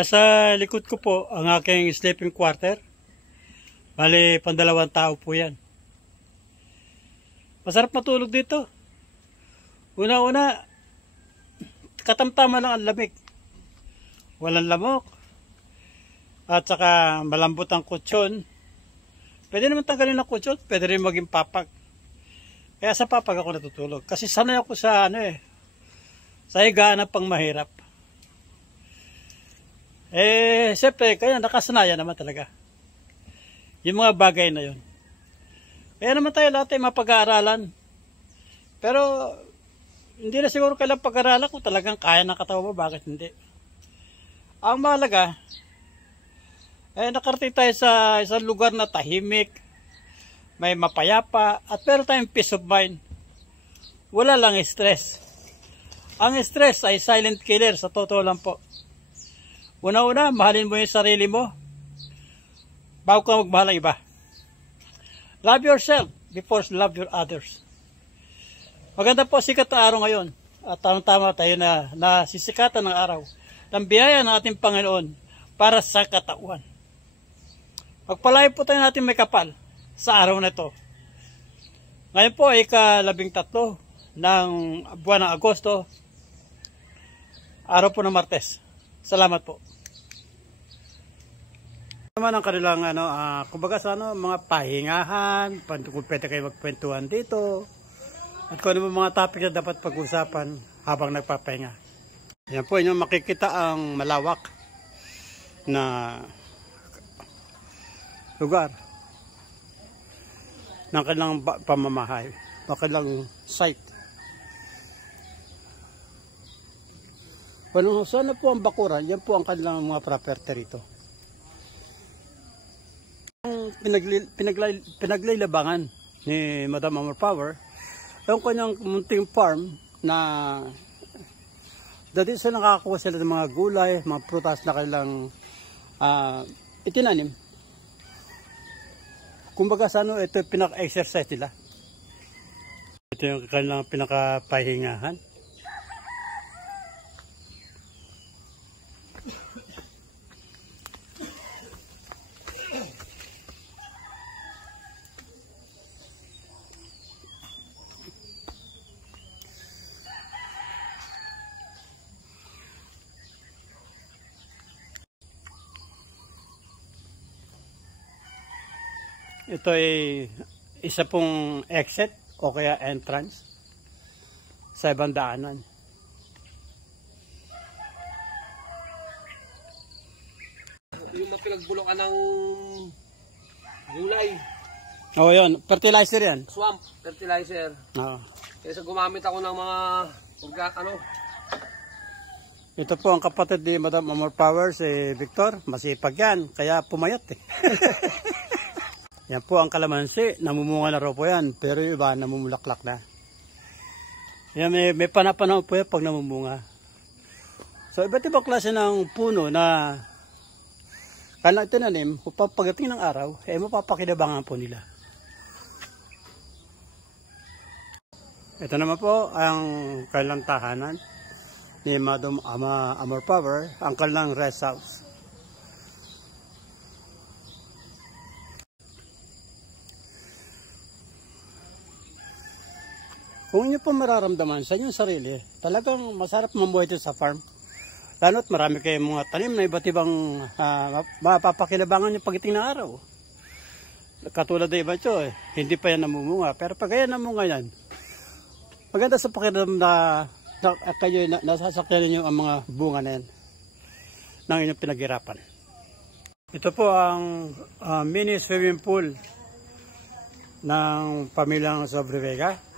Nasa likod ko po ang aking sleeping quarter. Bali, pandalawang tao po yan. Masarap matulog dito. Una-una, katamtama lang ang lamig. Walang lamok. At saka malambot ang kutsyon. Pwede naman tanggalin ang kutsyon, pwede rin maging papag. Kaya sa papag ako natutulog. Kasi sanay ako sa sa higaan ng pangmahirap. Siyempre, kaya nakasanayan naman talaga. Yung mga bagay na yun. Kaya naman tayo lahat ay mapag-aaralan. Pero, hindi na siguro kailang pag-aaralan kung talagang kaya ng katawan mo, bakit hindi. Ang mahalaga, nakarating tayo sa isang lugar na tahimik, may mapayapa, at meron tayong peace of mind. Wala lang stress. Ang stress ay silent killer, sa totoo lang po. Una-una, mahalin mo yung sarili mo bago ka magmahal ng iba. Love yourself before love your others. Maganda po sikat na araw ngayon. At tamang-tama tayo na nasisikatan ng araw ng biyaya ng ating Panginoon para sa katauhan. Magpalayo po tayo natin may kapal sa araw na ito. Ngayon po ay ika-13 ng buwan ng Agosto, araw po ng Martes. Salamat po. Naman ang kanilang kumbaga sa mga pahingahan, kung pwede kayo magkwentuhan dito, at kung ano mga topic na dapat pag-usapan habang nagpapahinga. Yan po, inyong makikita ang malawak na lugar ng kanilang pamamahay, ng kanilang site. Kung saan po ang bakuran, yan po ang kanilang mga property rito. Ang pinaglaylabangan ni Madam Amor Power, yung kanyang munting farm na dati sila nakakakuha sila ng mga gulay, mga prutas na kanilang itinanim. Kumbaga sa ito pinaka-exercise nila. Ito yung kanilang pinaka-pahingahan. Ito ay isa pong exit o kaya entrance sa ibang daanan. Yung mapinagbulukan ng gulay. Oh, yun. Fertilizer yan. Swamp fertilizer. Oo. Kaya gumamit ako ng mga Ito po ang kapatid ni Madam Amor Power, si Victor. Masipag yan, kaya pumayat eh. Yan po ang kalamansi, namumunga na raw po yan, pero yung iba namumulaklak na. Yan, may panahon po yan pag namumunga. So iba't ibang klase ng puno na kailangan tinanim, upang pagdating ng araw, mapapakinabangan po nila. Ito naman po ang kailang tahanan ni Madam Amor Power, ang kailang rest house. Kung inyo po mararamdaman sa inyong sarili, talagang masarap mamuhay dito sa farm. Lalo't marami kayong mga tanim na iba't ibang mapapakinabangan yung pagdating ng araw. Katulad ng iba ito, hindi pa yan namumunga. Pero pag yan namunga yan, maganda sa pakiramdam na kayo nasasakyan ninyo ang mga bunga na yan ng inyong pinaghirapan. Ito po ang mini swimming pool ng pamilyang Sobrevega.